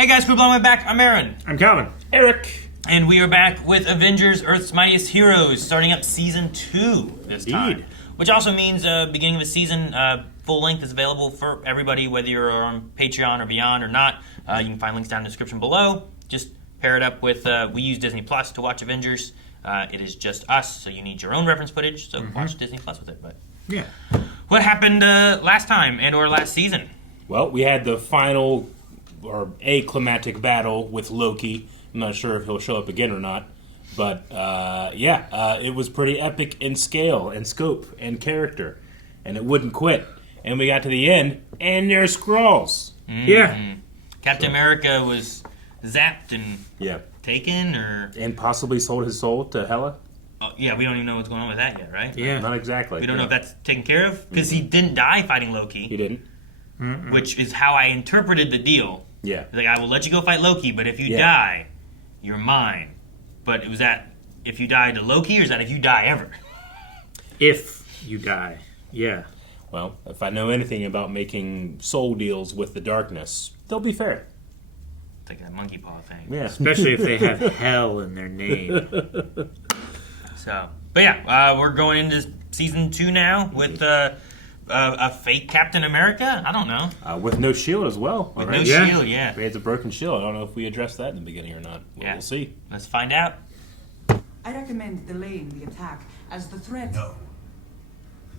Hey guys, we're blowing back. I'm Aaron. I'm Calvin. Eric. And we are back with Avengers, Earth's Mightiest Heroes, starting up Season 2 this time. Which also means beginning of the season, full length is available for everybody, whether you're on Patreon or Beyond or not. You can find links down in the description below. Just pair it up with, we use Disney Plus to watch Avengers. It is just us, so you need your own reference footage, so watch Disney Plus with it. But yeah. What happened last time and or last season? Well, we had the final or aclimactic battle with Loki. I'm not sure if he'll show up again or not. But, it was pretty epic in scale and scope and character. And it wouldn't quit. And we got to the end, and there's Skrulls. Yeah. Captain America was zapped and taken, or... And possibly sold his soul to Hela? Yeah, we don't even know what's going on with that yet, right? Yeah. Not exactly. We don't know if that's taken care of, because he didn't die fighting Loki. He didn't. Which is how I interpreted the deal. Yeah. Like, I will let you go fight Loki, but if you die, you're mine. But was that if you die to Loki, or is that if you die ever? If you die, yeah. Well, if I know anything about making soul deals with the darkness, they'll be fair. It's like that monkey paw thing. Yeah. Especially if they have hell in their name. So, but yeah, we're going into Season 2 now with a fake Captain America? I don't know. With no shield as well. With no shield, yeah. He has a broken shield. I don't know if we addressed that in the beginning or not. We'll see. Let's find out. I recommend delaying the attack, as the threat... No.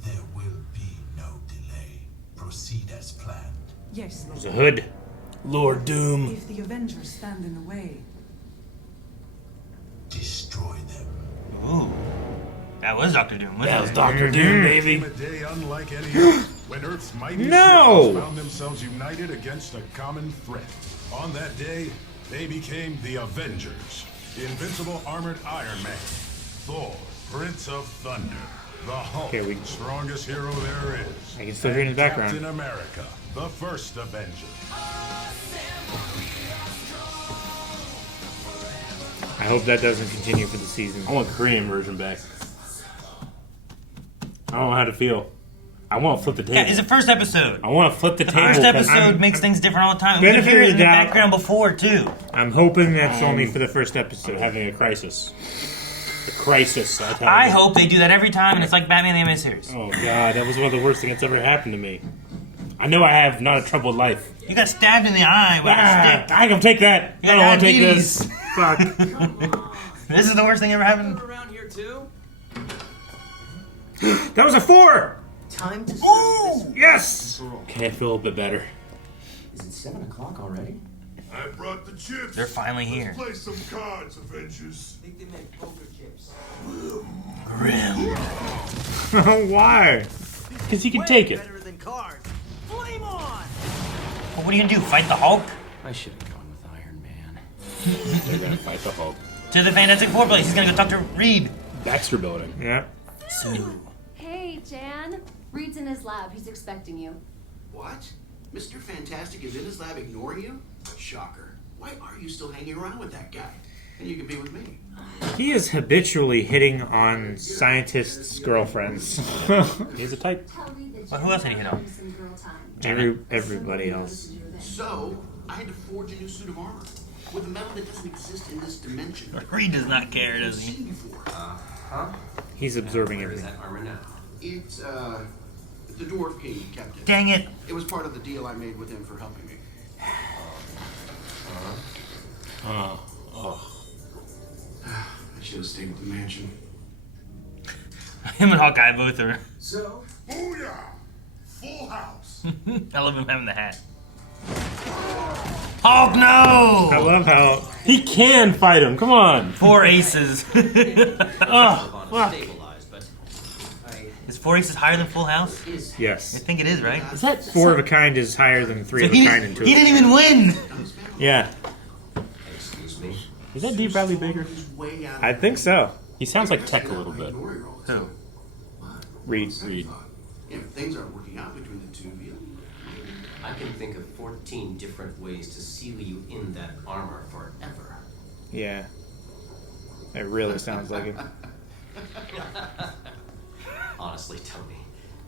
There will be no delay. Proceed as planned. Yes, Lord. There's a hood. Lord Doom. If the Avengers stand in the way... Destroy them. Ooh. That was Dr. Doom, wasn't it? That was Dr. Doom, baby. A day unlike any other, when Earth's mightiest heroes found themselves united against a common threat. On that day, they became the Avengers. The invincible armored Iron Man, Thor, Prince of Thunder, the Hulk, strongest hero there is. I can still hear in the background. Captain America, the first Avenger. I hope that doesn't continue for the season. I want the Korean version back. I don't know how to feel. I want to flip the table. Yeah, it's the first episode. I want to flip the table. First episode makes things different all the time. We can hear it in the background before, too. I'm hoping that's only for the first episode. I'm having a crisis. A crisis. I hope they do that every time, and it's like Batman the Animated Series. Oh, God. That was one of the worst things that's ever happened to me. I know I have not a troubled life. You got stabbed in the eye with a stick. I can take that. I don't want to take this. Fuck. This is the worst thing ever happened. Around here too? That was a 4! Time to Ooh! Yes! Okay, I feel a bit better. Is it 7 o'clock already? I brought the chips. They're finally here. Play some cards, Avengers. I think they make poker chips. Grim. Why? Because he can take it. Better than cards. Flame on! Well, what are you gonna do? Fight the Hulk? I should have gone with Iron Man. They're going to fight the Hulk. To the Fantastic Four place. He's gonna go talk to Reed. Baxter Building. Yeah. Hey, Jan. Reed's in his lab. He's expecting you. What? Mr. Fantastic is in his lab ignoring you? Shocker. Why are you still hanging around with that guy? And you can be with me. He is habitually hitting on scientists' girlfriends. He's a type. Well, who else did he hit on? Everybody else. So, I had to forge a new suit of armor with a metal that doesn't exist in this dimension. Reed does not care, does Seen he? before. He's absorbing everything. armor now? It's, the Dwarf King, Captain. Dang it. It was part of the deal I made with him for helping me. I should have stayed with the mansion. Him and Hawkeye both are. So, booyah! Full house. I love him having the hat. Hulk, no! I love how He can fight him. Come on. 4 aces. Oh, fuck. Is 4 aces higher than Full House? I yes, think it is, right? Is that 4 of a kind is higher than 3 So of a kind and 2. he didn't even win. Yeah, Excuse me. Is that Dee Baker? Way out of I think so. He sounds like Tech a little bit. ignore you all the Who? time. Reed. Reed. If things aren't working out between the two of you, I can think of 14 different ways to seal you in that armor forever. Yeah, it really sounds like it. Honestly, Tony,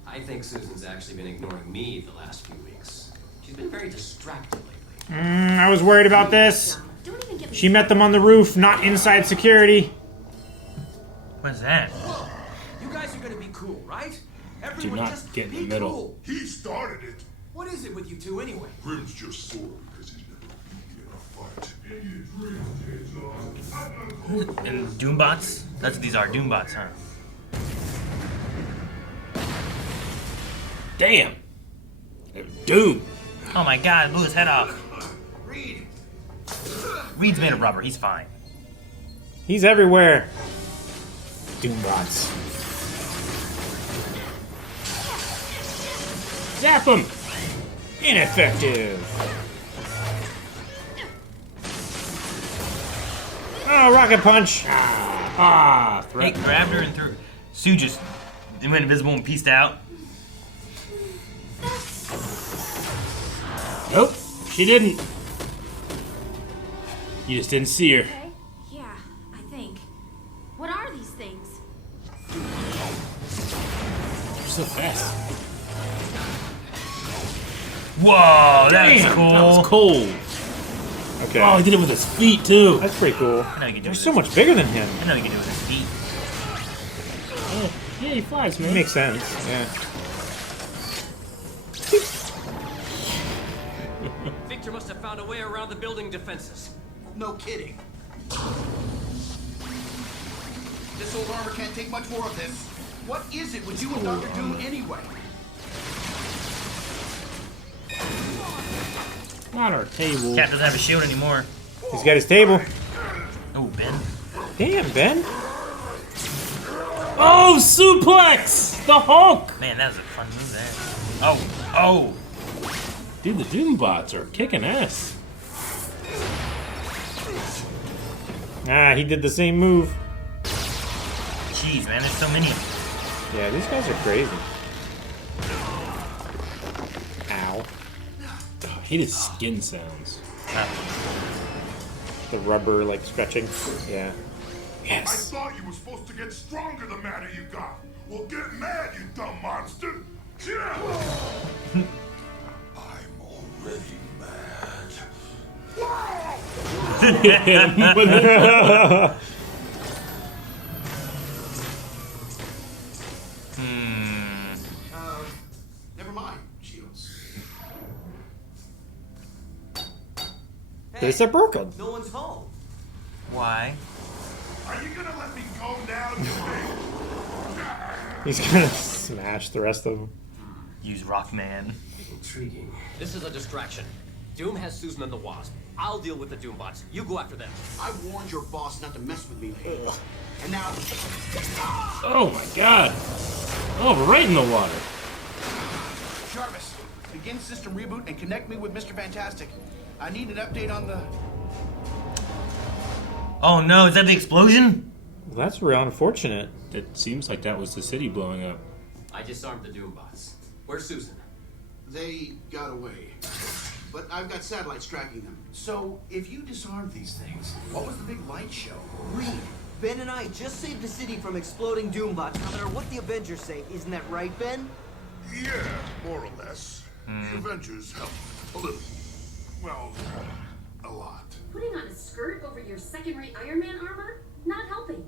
I think Susan's actually been ignoring me the last few weeks. She's been very distracted lately. I was worried about this. Don't even get me She met them on the roof, not inside security. What's that? You guys are gonna be cool, right? Do Everyone not just get in the be middle. cool. He started it. What is it with you two anyway? Grim's just sore because he's never beaten in a fight. And Doombots? That's what these are, Doombots, huh? Damn. Doom. Oh my god, blew his head off. Reed, Reed's made of rubber, he's fine. He's everywhere. Doombots. Zap him. Ineffective. Oh, rocket punch. Ah, Hey, threat. grabbed her and threw. Sue just went invisible and pieced out. Nope, she didn't. You just didn't see her. okay? Yeah, I think. What are these things? You're so fast. Whoa, that's Damn, cool. That was cold. Okay. Oh, he did it with his feet too. That's pretty cool. I know you can do They're it so with much bigger than him. I know you can do it with his feet. Oh, yeah, he flies, man. Makes sense. Yeah. Victor must have found a way around the building defenses. no kidding. This old armor can't take much more of this. What is it with you and Dr. Doom anyway? Not our table. Cap doesn't have a shield anymore. He's got his table. Oh, Ben. Damn, Ben. Oh, suplex! The Hulk! Man, that was a fun move there. Oh, oh. Dude, the Doombots are kicking ass. Ah, he did the same move. Jeez, man, there's so many of them. Yeah, these guys are crazy. Ow. I hate his skin sounds. The rubber, like, stretching. Yeah. I Yes. thought you were supposed to get stronger the madder you got. Well, get mad, you dumb monster. Yeah. I'm already mad. Never mind, Shields. These are broken. No one's home. Why? Are you gonna let me go now, you He's gonna smash the rest of them. Use Rockman. Intriguing. This is a distraction. Doom has Susan and the Wasp. I'll deal with the Doombots. You go after them. I warned your boss not to mess with me lately. And now, Oh my god. Oh, right in the water. Jarvis, begin system reboot and connect me with Mr. Fantastic. I need an update on the... Oh no, is that the explosion? Well, that's real unfortunate. It seems like that was the city blowing up. I disarmed the Doombots. Where's Susan? They got away. But I've got satellites tracking them. So, if you disarmed these things, what was the big light show? Reed, Ben and I just saved the city from exploding Doombots, no matter what the Avengers say. Isn't that right, Ben? Yeah, more or less. The Avengers helped a little. Well, a lot. Putting on a skirt over your second-rate Iron Man armor? Not helping.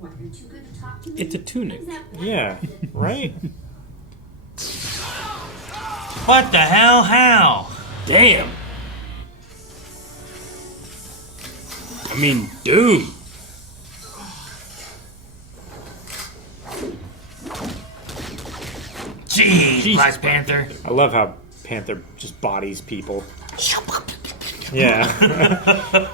What, you're too good to talk to me? It's a tunic. Is that Yeah, right? What the hell? How? Damn. I mean, Doom. Jeez, Jesus, Black Panther. I love how Panther just bodies people. Yeah.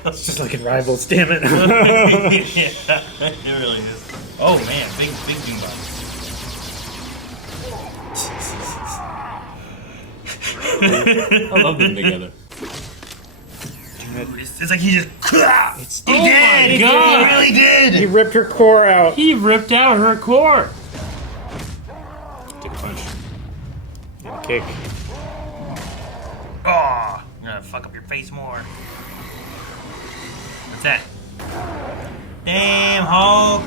It's just like in Rivals, damn it. Yeah, it really is. Oh man, big Doombot. I love them together. It's like he just. He Oh my did! God. He really did! He ripped her core out. He ripped out her core. Take a punch. And kick. Oh, I'm gonna fuck up your face more. What's that? Damn, Hulk!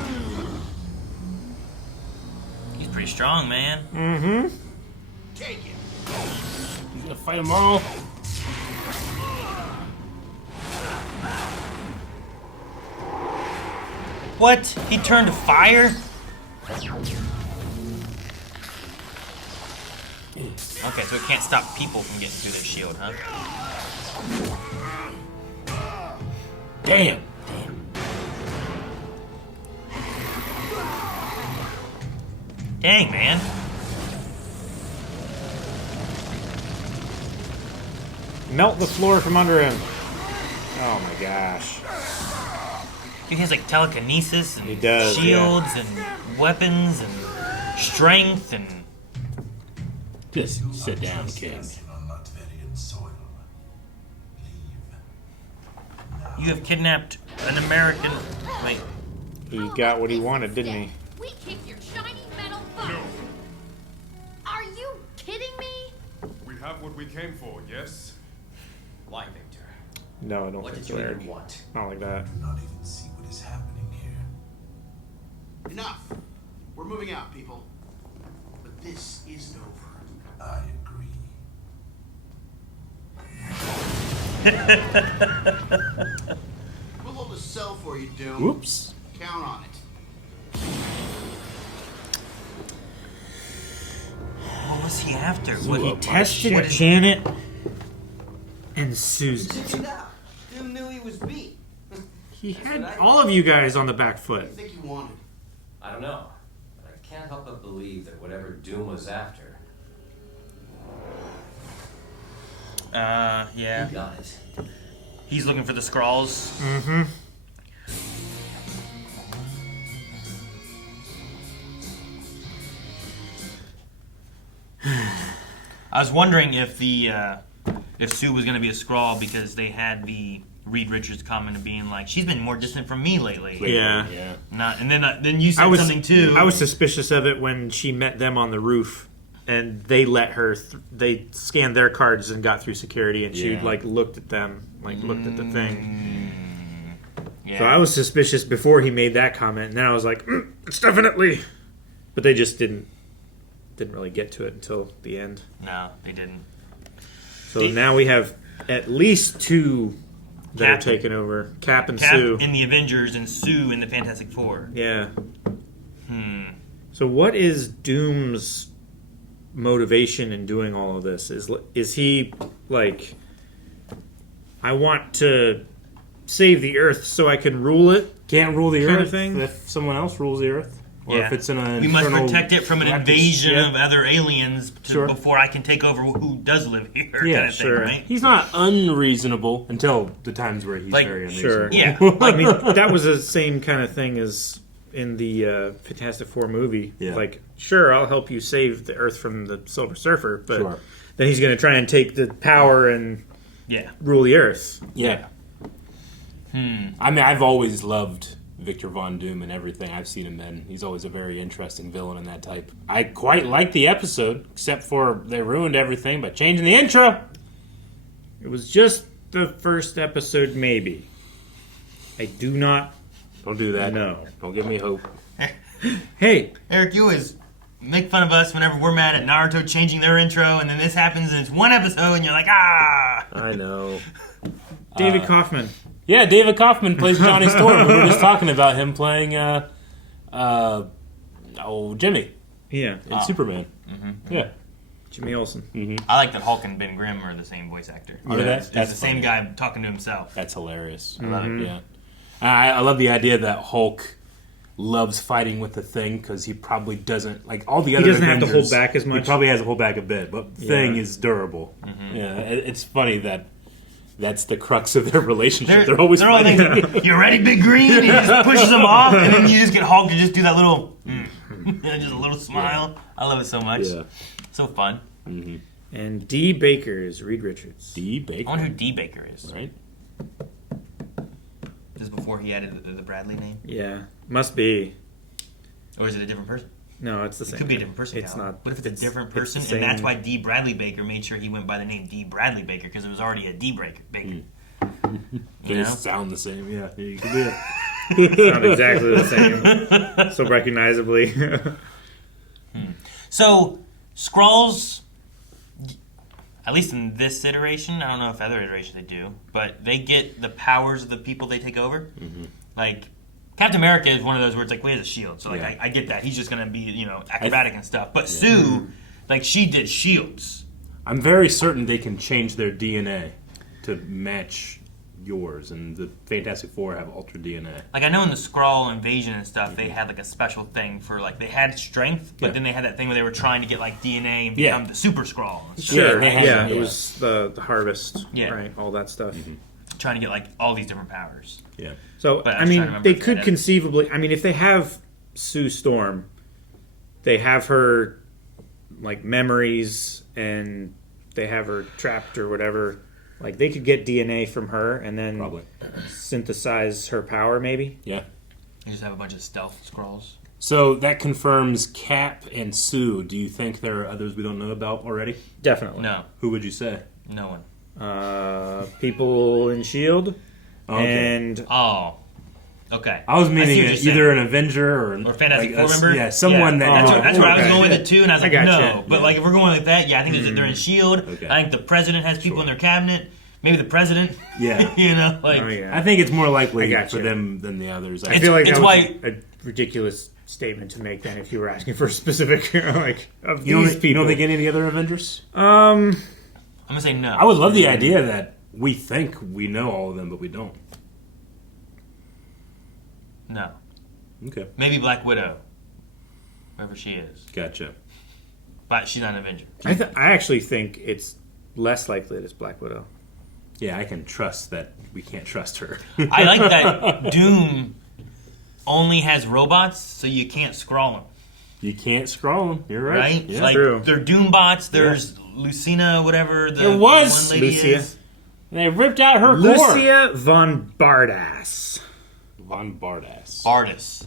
He's pretty strong, man. Mm-hmm. Take it. He's gonna fight them all. What? He turned to fire? Okay, so it can't stop people from getting through their shield, huh? Damn. Dang, man. Melt the floor from under him. Oh my gosh. He has like telekinesis and He does, shields and weapons and strength and... Just sit down, kid. On Latvian soil. Leave. You have kidnapped an American... Wait. He got what he wanted, didn't he? We kick your shiny metal butt. No. Are you kidding me? We have what we came for, yes? Why, Victor? No, I don't What think did so, you Eric. even want? Not like that. Do not even see what is happening here. Enough. We're moving out, people. But this isn't over. I agree. We'll hold a cell for you, Doom. Whoops. Count on it. What was he after? He What, tested Janet and Susan. Check it out. Doom knew he was beat. He had all of you guys on the back What do foot. you think he wanted? I don't know. But I can't help but believe that whatever Doom was after, yeah. he got it. He's looking for the Skrulls. Mm-hmm. I was wondering if if Sue was going to be a Skrull because they had the Reed Richards comment of being like, she's been more distant from me lately. Yeah. Yeah. Not, and then you said something too. I was suspicious of it when she met them on the roof, and they let her. They scanned their cards and got through security, and she Yeah. like looked at them, like looked at the thing. Yeah. So I was suspicious before he made that comment, and then I was like, it's definitely. But they just didn't really get to it until the end. No, they didn't. So now we have at least two that Cap. are taking over. Cap and Cap Sue. in the Avengers and Sue in the Fantastic Four. Yeah. So what is Doom's motivation in doing all of this? Is he like, I want to save the Earth so I can rule it? Can't rule the Kind of Earth thing? if someone else rules the Earth. Or Yeah. if it's in an We must internal protect it from an galactic invasion ship. of other aliens Sure. before I can take over who does live here. Yeah, kind of sure. Thing, right? He's not unreasonable until the times where he's Like, very Sure. unreasonable. Yeah. I mean, that was the same kind of thing as in the Fantastic Four movie. Yeah. Like, sure, I'll help you save the Earth from the Silver Surfer, but Sure. then he's going to try and take the power and Yeah. rule the Earth. Yeah. I mean, I've always loved Victor Von Doom and everything I've seen him in. He's always a very interesting villain in that type. I quite liked the episode, except for they ruined everything by changing the intro. It was just the first episode, maybe. I do not Don't do that. know. Don't give me hope. Hey, Eric, you always make fun of us whenever we're mad at Naruto changing their intro, and then this happens and it's one episode, and you're like, ah! I know. David Kaufman. Yeah, David Kaufman plays Johnny Storm. We were just talking about him playing Jimmy Yeah, in Superman. Yeah. Jimmy Olsen. I like that Hulk and Ben Grimm are the same voice actor. Oh, It's that's the same funny. guy talking to himself. That's hilarious. I love it. Yeah. I love the idea that Hulk loves fighting with the Thing because he probably doesn't, like all the other doesn't have to Avengers, hold back as much. He probably has to hold back a bit, but Thing Yeah. is durable. Yeah, it's funny that that's the crux of their relationship. They're They're always all fighting. like, you ready, Big Green? And he just pushes them off, and then you just get Hulk to just do that little, just a little smile. I love it so much. Yeah. So fun. And Dee Baker is Reed Richards. Dee Baker. I wonder who Dee Baker is. Right? This is before he added the Bradley name? Yeah, must be. Or is it a different person? No, it's the It same. could be a thing. different person. It's Cal. not. What if it's a different it's the person? same- And that's why D. Bradley Baker made sure he went by the name D. Bradley Baker, because it was already a D. Baker. They You know? sound the same. Yeah, you can do it. sound exactly the same, so recognizably. So, Skrulls, at least in this iteration, I don't know if other iterations they do, but they get the powers of the people they take over. Like, Captain America is one of those where it's like, well, he has a shield, so like Yeah. I get that. He's just gonna be acrobatic and stuff. But Sue, like she did shields. I'm very certain they can change their DNA to match yours, and the Fantastic Four have Ultra DNA. Like I know in the Skrull invasion and stuff, they had like a special thing for like they had strength, but then they had that thing where they were trying to get like DNA and become the Super Skrull. Sure, Yeah, it was the harvest, Yeah. right? All that stuff. Trying to get like all these different powers. Yeah. So, But I I was trying to mean, remember they if could that- conceivably. I mean, if they have Sue Storm, they have her like memories, and they have her trapped or whatever. Like they could get DNA from her and then Probably. synthesize her power, maybe. Yeah. You just have a bunch of stealth Skrulls. So that confirms Cap and Sue. Do you think there are others we don't know about already? Definitely. No, Who would you say? no one. People in Shield, Okay. and Oh, okay. I was see meaning what you're saying. either an Avenger or Fantastic like Four member. Yeah, someone that. That's where I was okay. going with it too, and I was I like, gotcha. no. But like, if we're going like that, I think they're in Shield. Okay. I think the president has people in their cabinet. Maybe the president. Yeah. Like oh yeah, I think it's more likely I gotcha. for them than the others. I feel like it's that was why- a ridiculous statement to make. Then, if you were asking for a specific like of you these don't, people, you don't think any of the other Avengers? I'm gonna say no. I would love the idea that we think we know all of them, but we don't. No. Okay. Maybe Black Widow, whoever she is, Gotcha. but she's not an Avenger. I actually think it's less likely that it's Black Widow. Yeah, I can trust that we can't trust her. I like that Doom only has robots, so you can't scroll them. You can't scroll them. You're right. Right? Yeah. Like True. they're Doom bots. There's Lucina, whatever the There was one lady Lucia. is. They ripped out her core. Lucia von Bardass. Von Bardass. Bardis.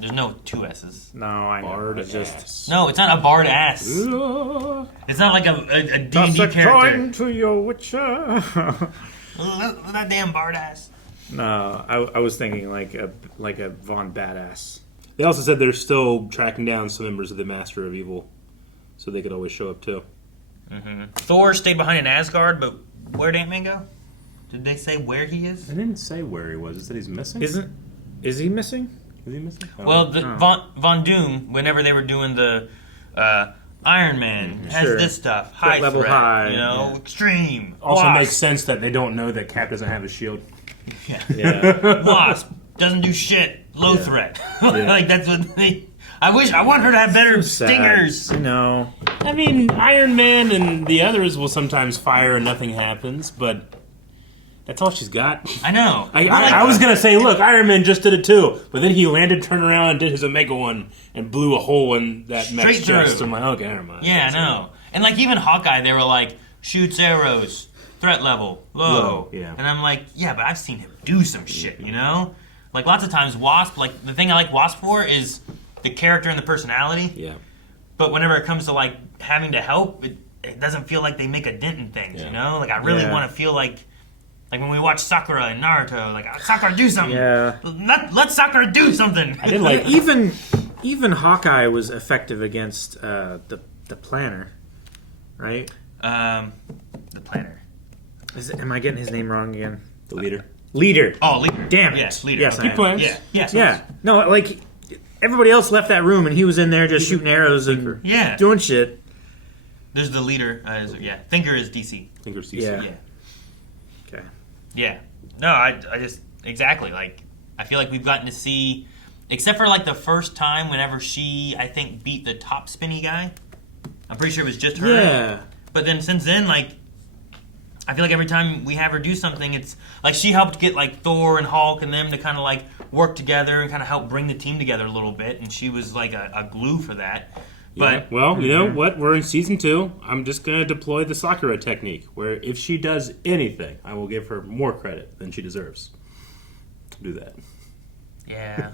There's no two S's. No, I know. It's just Bardass. No, it's not a Bard ass. Ugh. It's not like a toss D&D a character. coin to your witcher. That damn Bard ass. No, I was thinking like a Von Badass. They also said they're still tracking down some members of the Master of Evil, so they could always show up too. Thor stayed behind in Asgard, but where'd Ant-Man go? Did they say where he is? I didn't say where he was. It said he's missing. Is he missing? Is he missing? Oh. Well, Von Doom, whenever they were doing the Iron Man, has Sure. this stuff. High level threat, high, yeah. Extreme. also Wasp. makes sense that they don't know that Cap doesn't have a shield. Yeah. Wasp doesn't do shit. Low Yeah. threat. Yeah. Like that's what they. I want her to have better stingers. No. I mean, Iron Man and the others will sometimes fire and nothing happens, but that's all she's got. I know. I was going to say, look, Iron Man just did it too, but then he landed, turned around, and did his Omega one, and blew a hole in that mech's Straight chest. through. I'm like, okay, never mind. Yeah, I know. And like even Hawkeye, they were like shoots arrows, threat level low. Low, yeah. And I'm like, yeah, but I've seen him do some shit, you know. Like lots of times, Wasp. Like the thing I like Wasp for is the character and the personality. Yeah. But whenever it comes to like having to help, it doesn't feel like they make a dent in things, you know. Like I really Yeah. want to feel like when we watch Sakura and Naruto, like Sakura do something. Yeah. Let Sakura do something. I did like Even Hawkeye was effective against the planner, right? The planner. Am I getting his name wrong again? the leader. Leader. Oh, leader. Damn it. Yes, leader. Yes, Okay. I am. plans. Yeah. Yes. Yeah. No, like everybody else left that room, and he was in there just shooting arrows and Yeah. doing shit. There's the leader. Thinker is DC. Thinker CC. Yeah. Yeah. Okay. Yeah. No, I just exactly like I feel like we've gotten to see, except for like the first time whenever she I think beat the top spinny guy. I'm pretty sure it was just her. Yeah. But then since then, like I feel like every time we have her do something, it's like she helped get like Thor and Hulk and them to kind of like work together and kind of help bring the team together a little bit, and she was like a glue for that. Yeah. But Well, you know what? We're in season 2. I'm just going to deploy the Sakura technique, where if she does anything, I will give her more credit than she deserves. Do that. yeah.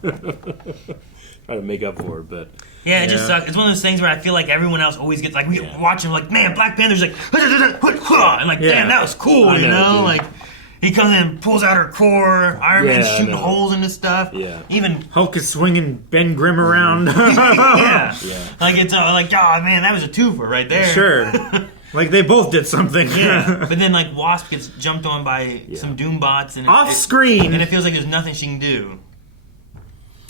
Try to make up for it, but Yeah, it just sucks. It's one of those things where I feel like everyone else always gets like we watch him like, man, Black Panther's like and like, damn, that was cool, I you know, know? dude. Like he comes in and pulls out her core, Iron Man's Yeah, I shooting know. holes into stuff. Yeah. Even Hulk is swinging Ben Grimm around. yeah. Yeah. Like it's like, oh man, that was a twofer right there. Sure. Like they both did something. Yeah. But then like Wasp gets jumped on by some Doom bots and Off screen. and it feels like there's nothing she can do.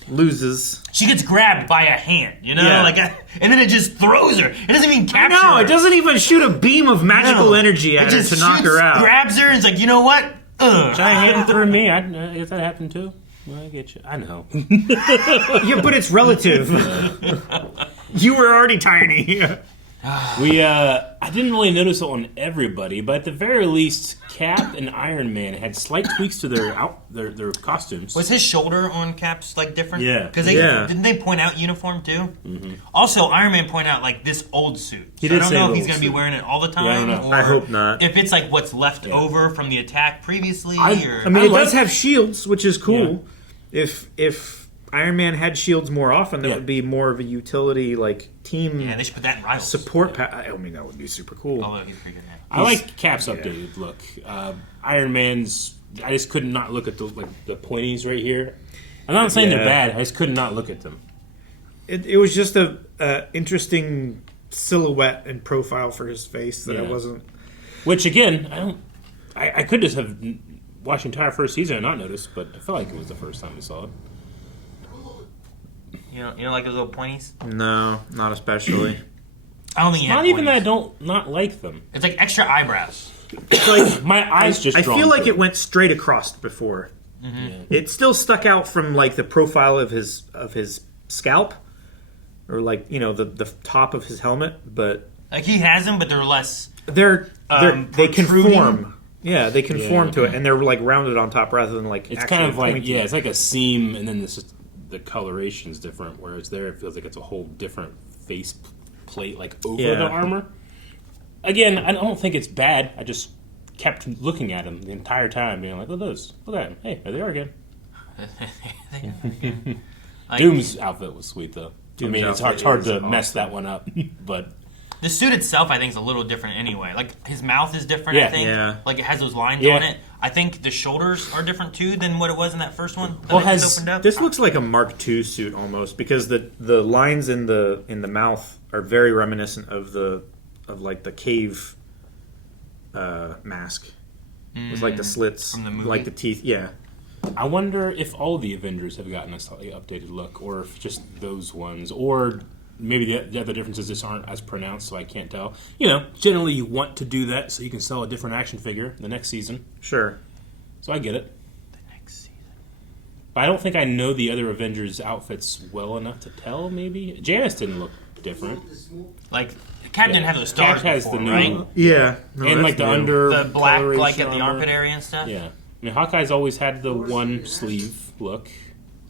loses. She gets grabbed by a hand, you know? Yeah. And then it just throws her. It doesn't even capture her. No, it doesn't even shoot a beam of magical energy at her to knock her out. Grabs her and is like, you know what? Giant hand through me. If that happened too. Well, I get you. I know. Yeah, but it's relative. You were already tiny. I didn't really notice it on everybody, but at the very least, Cap and Iron Man had slight tweaks to their costumes. Was his shoulder on Cap's like different? Yeah. Because didn't they point out uniform too? Mm-hmm. Also, Iron Man point out like this old suit. He so did I don't say know if old he's going to be suit. wearing it all the time. Yeah, I don't know. Or I hope not. If it's like what's left over from the attack previously. I mean, it does have shields, which is cool. Yeah. If Iron Man had shields more often, that would be more of a utility like team. Yeah, they should put that in Rivals. Support. I mean, that would be super cool. Although he's pretty good at it. I like Cap's updated look. Iron Man's. I just could not look at the pointies right here. I'm not saying they're bad. I just could not look at them. It was just a interesting silhouette and profile for his face that I wasn't. Which again, I could just have watched the entire first season and not noticed, but I felt like it was the first time we saw it. You know, like those little pointies? No, not especially. I don't think he had Not even that I pointies. don't not like them. It's like extra eyebrows. It's like My eyes just. I drawn feel like to it went straight across before. Mm-hmm. It still stuck out from like the profile of his scalp, or like the top of his helmet. But Like he has them, but they're less. they protruding. conform. Yeah, they conform to it, and they're like rounded on top rather than like. It's actually kind of like pointy. it's like a seam, and then the coloration's different. Whereas there, it feels like it's a whole different face plate, like over the armor. Again, I don't think it's bad. I just kept looking at him the entire time, being like, "Look at those! Look at him! Hey, there they are again." Doom's outfit was sweet, though. Doom's it's outfit hard is to mess awesome. that one up, but The suit itself, I think, is a little different anyway. Like his mouth is different. Yeah. I think. Yeah. Like it has those lines Yeah. on it. I think the shoulders are different too than what it was in that first one. That Well, I just opened up. This looks like a Mark II suit almost because the lines in the mouth are very reminiscent of the cave mask. It's like the slits From the movie? like the teeth. Yeah. I wonder if all the Avengers have gotten a slightly updated look, or if just those ones, or maybe the other differences just aren't as pronounced, so I can't tell. Generally you want to do that so you can sell a different action figure the next season. Sure. So I get it. the next season. But I don't think I know the other Avengers outfits well enough to tell, maybe. Janice didn't look different. Like Cap didn't have those stars Cap has before, the new right? Yeah. No, and that's like the new. under The black, like coloration at the armor. armpit area and stuff. Yeah. I mean, Hawkeye's always had the one sleeve look.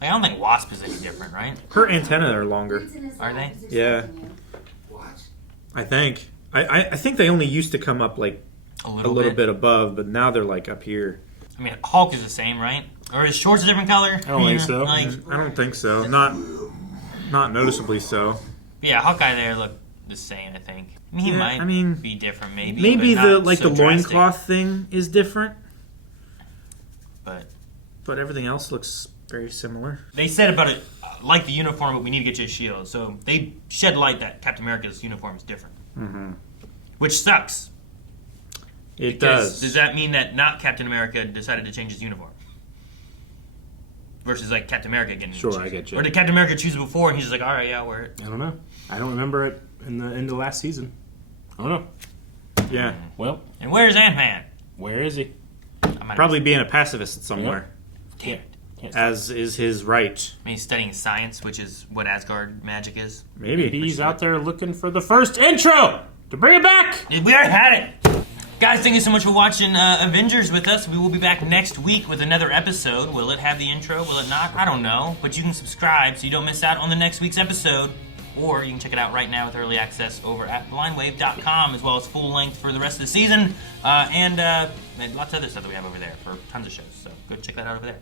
Like, I don't think Wasp is any different, right? Her antennae are longer. Are they? Yeah. I think. I think they only used to come up like A a little, little bit above, but now they're like up here. I mean, Hulk is the same, right? Or his shorts a different color? I don't think so. Like, I don't think so. Not noticeably so. yeah, Hawkeye there look the same. I think. I mean, he Yeah, might I mean, be different, maybe. Maybe but the not so the drastic. loincloth thing is different, But everything else looks very similar. they said about it, like the uniform, but we need to get you a shield. So they shed light that Captain America's uniform is different, which sucks. It Because does. does that mean that not Captain America decided to change his uniform? Versus like Captain America getting to Sure, choose I it? get you. Or did Captain America choose it before and he's just like, all right, yeah, I'll wear it. I don't know. I don't remember it in the end of last season. I don't know. Yeah. Well, And where's Ant-Man? where is he? I might Probably being a pacifist somewhere, Damn it. Can't as is his right. I mean, he's studying science, which is what Asgard magic is. Maybe. He's out there looking for the first intro to bring it back. We already had it. Guys, thank you so much for watching Avengers with us. We will be back next week with another episode. Will it have the intro? Will it not? I don't know. But you can subscribe so you don't miss out on the next week's episode. Or you can check it out right now with early access over at blindwave.com, as well as full length for the rest of the season. And lots of other stuff that we have over there for tons of shows. So go check that out over there.